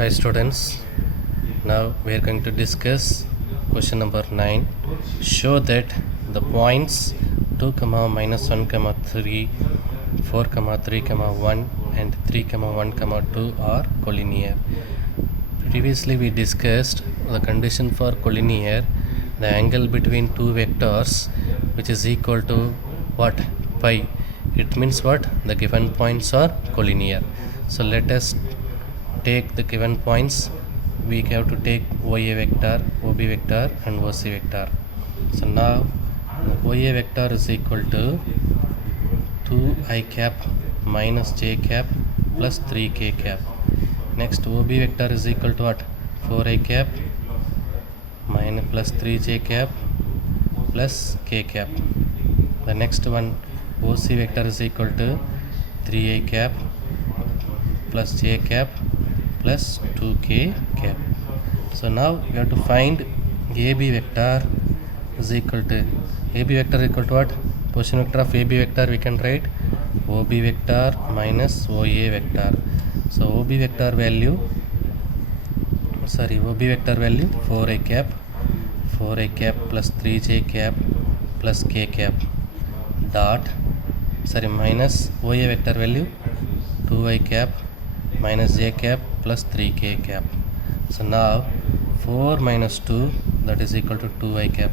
Hi students, now we are going to discuss question number 9. Show that the points 2, minus 1, 3, 4, 3, 1 and 3, 1, 2 are collinear. Previously we discussed the condition for collinear, the angle between two vectors which is equal to what? Pi. It means what? The given points are collinear. So let us take the given points. We have to take OA vector, OB vector and OC vector. So now OA vector is equal to 2i cap minus j cap plus 3k cap. Next OB vector is equal to what? 4i cap minus plus 3j cap plus k cap. The next one OC vector is equal to 3i cap plus j cap plus 2k cap. So now we have to find AB vector is equal to what? Position vector of AB vector we can write OB vector minus OA vector. So OB vector value 4i cap plus 3j cap plus k cap dot minus OA vector value 2i cap minus j cap plus 3k cap. So now 4 minus 2 that is equal to 2i cap.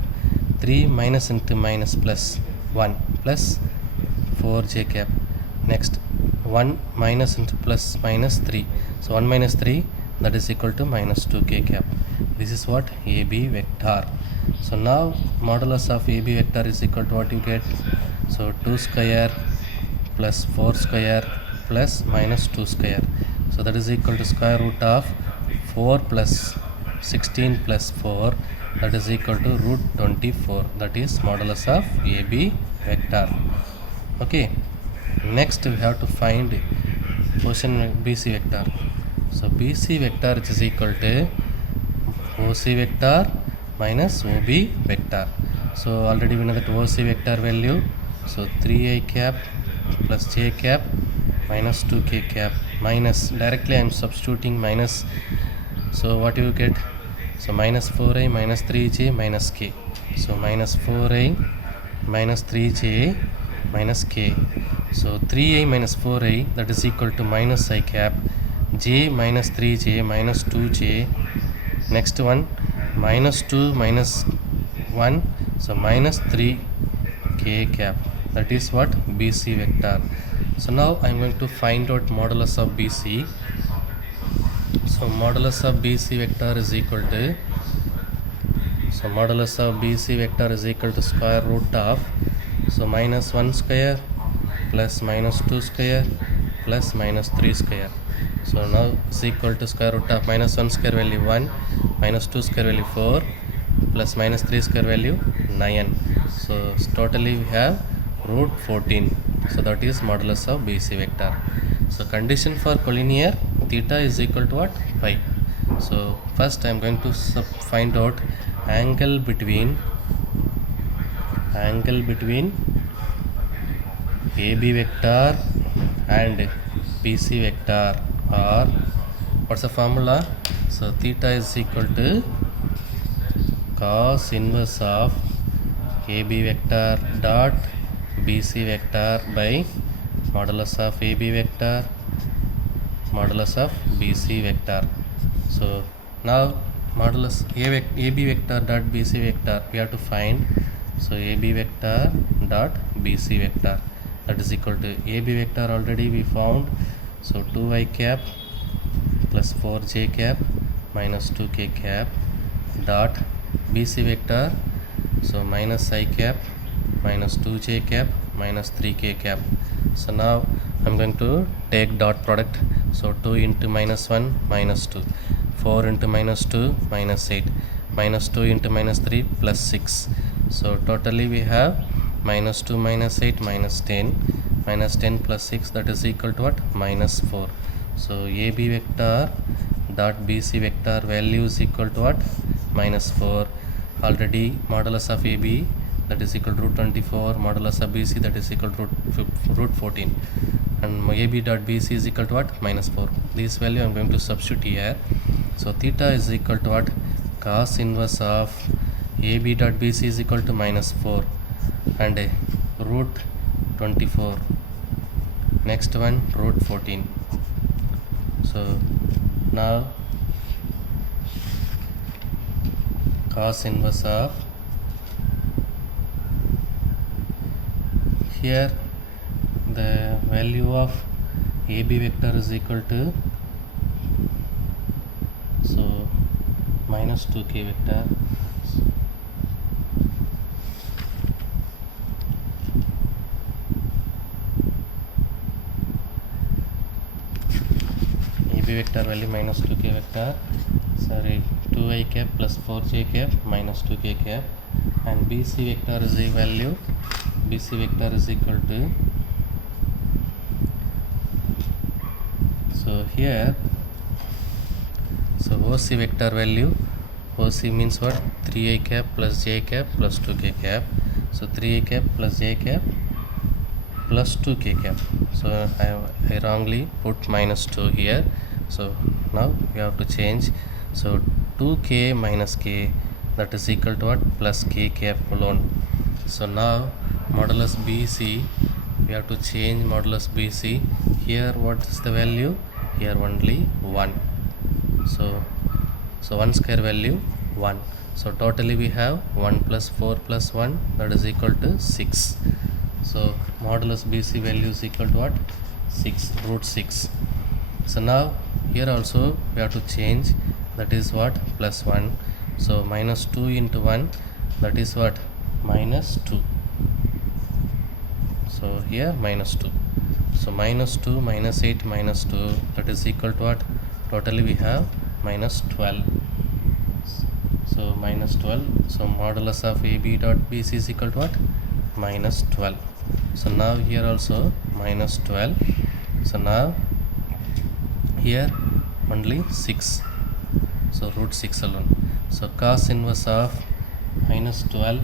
3 minus into minus plus 1 plus 4j cap. Next 1 minus into plus minus 3. So 1 minus 3 that is equal to minus 2k cap. This is what? AB vector. So now modulus of AB vector is equal to what you get? So 2 square plus 4 square plus minus 2 square. So that is equal to square root of 4 plus 16 plus 4, that is equal to root 24. That is modulus of AB vector. Okay. Next we have to find position BC vector. So BC vector which is equal to OC vector minus OB vector. So already we know that OC vector value. So 3i cap plus j cap minus 2k cap minus, directly I am substituting minus. So what you get? So minus 4i minus 3j minus k. So minus 4i minus 3j minus k. So 3i minus 4i that is equal to minus I cap, j minus 3j minus 2j. Next one minus 2 minus 1, so minus 3k cap. That is what? BC vector. So now I am going to find out modulus of BC. So modulus of BC vector is equal to, square root of, so minus 1 square plus minus 2 square plus minus 3 square. So now is equal to square root of minus 1 square value 1, minus 2 square value 4 plus minus 3 square value 9. So totally we have root 14. So that is modulus of BC vector. So condition for collinear, theta is equal to what? Pi. So first I am going to find out angle between AB vector and BC vector, or what's the formula? So theta is equal to cos inverse of AB vector dot BC vector by modulus of AB vector modulus of BC vector. So now modulus AB vector dot BC vector we have to find. So AB vector dot BC vector, that is equal to AB vector already we found. So 2i cap plus 4j cap minus 2k cap dot BC vector, so minus I cap minus 2j cap minus 3k cap. So now I am going to take dot product. So 2 into minus 1 minus 2, 4 into minus 2 minus 8, minus 2 into minus 3 plus 6. So totally we have minus 2 minus 8 minus 10, minus 10 plus 6, that is equal to what? Minus 4. So AB vector dot BC vector value is equal to what? Minus 4. Already modulus of AB that is equal to root 24, modulus of BC that is equal to root 14. and AB dot BC is equal to what? Minus 4. This value I am going to substitute here. So theta is equal to what? Cos inverse of AB dot BC is equal to minus 4 and root 24. Next one, root 14. So now cos inverse of, here the value of AB vector is equal to, so minus 2k vector, AB vector value minus 2k vector, sorry, 2i cap plus 4j cap minus 2k cap, and BC vector is the value, BC vector is equal to, so here, so OC vector value, OC means what? 3i cap plus j cap plus 2k cap, so 3i cap plus j cap plus 2k cap, so I wrongly put minus 2 here, so now we have to change, so 2k minus k, that is equal to what? Plus k cap alone. So now modulus BC, we have to change modulus BC. Here what is the value? Here only 1. So 1 square value 1. So totally we have 1 plus 4 plus 1, that is equal to 6. So modulus BC value is equal to what? 6, root 6. So now here also we have to change, that is what? Plus 1. So minus 2 into 1, that is what? Minus 2. So here minus 2. So minus 2 minus 8 minus 2, that is equal to what? Totally we have minus 12. So minus 12. So modulus of AB dot BC is equal to what? Minus 12. So now here also minus 12. So now here only 6. So root 6 alone. So cos inverse of minus 12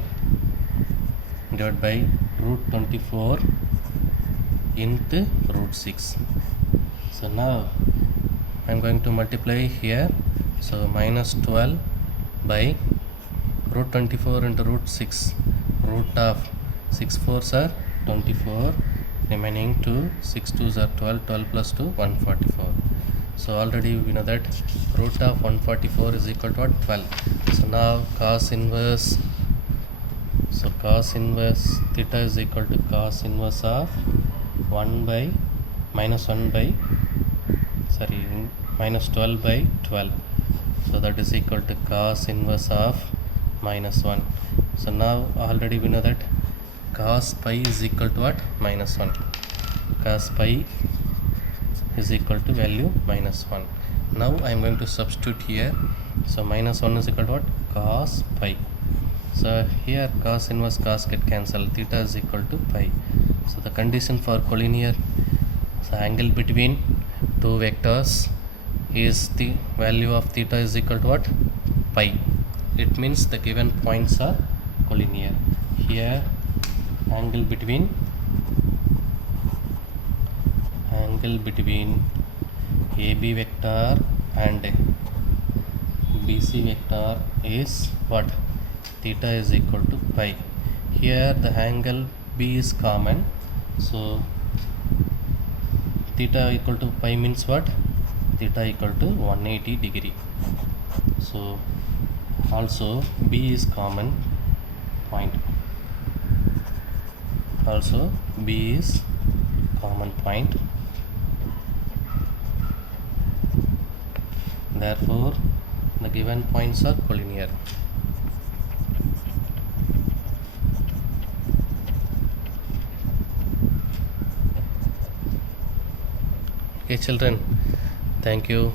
divided by root 24 into root 6. So now I am going to multiply here. So minus 12 by root 24 into root 6. Root of 6 4s are 24. Remaining 2, 6 2s are 12. 12 plus 2, 144. So already we know that root of 144 is equal to what? 12. So now cos inverse. So cos inverse theta is equal to cos inverse of 1 by minus 1 by, sorry, minus 12 by 12. So that is equal to cos inverse of minus 1. So now already we know that cos pi is equal to what? Minus 1. Cos pi is equal to value minus 1. Now I am going to substitute here. So minus 1 is equal to what? Cos pi. So here cos inverse cos get cancelled. Theta is equal to pi. So the condition for collinear, so angle between two vectors is the value of theta is equal to what? Pi. It means the given points are collinear. Here angle between AB vector and BC vector is what? Theta is equal to pi. Here the angle B is common, so theta equal to pi means what? Theta equal to 180 degree. So also B is common point. Also B is common point. Therefore the given points are collinear. Okay children, thank you.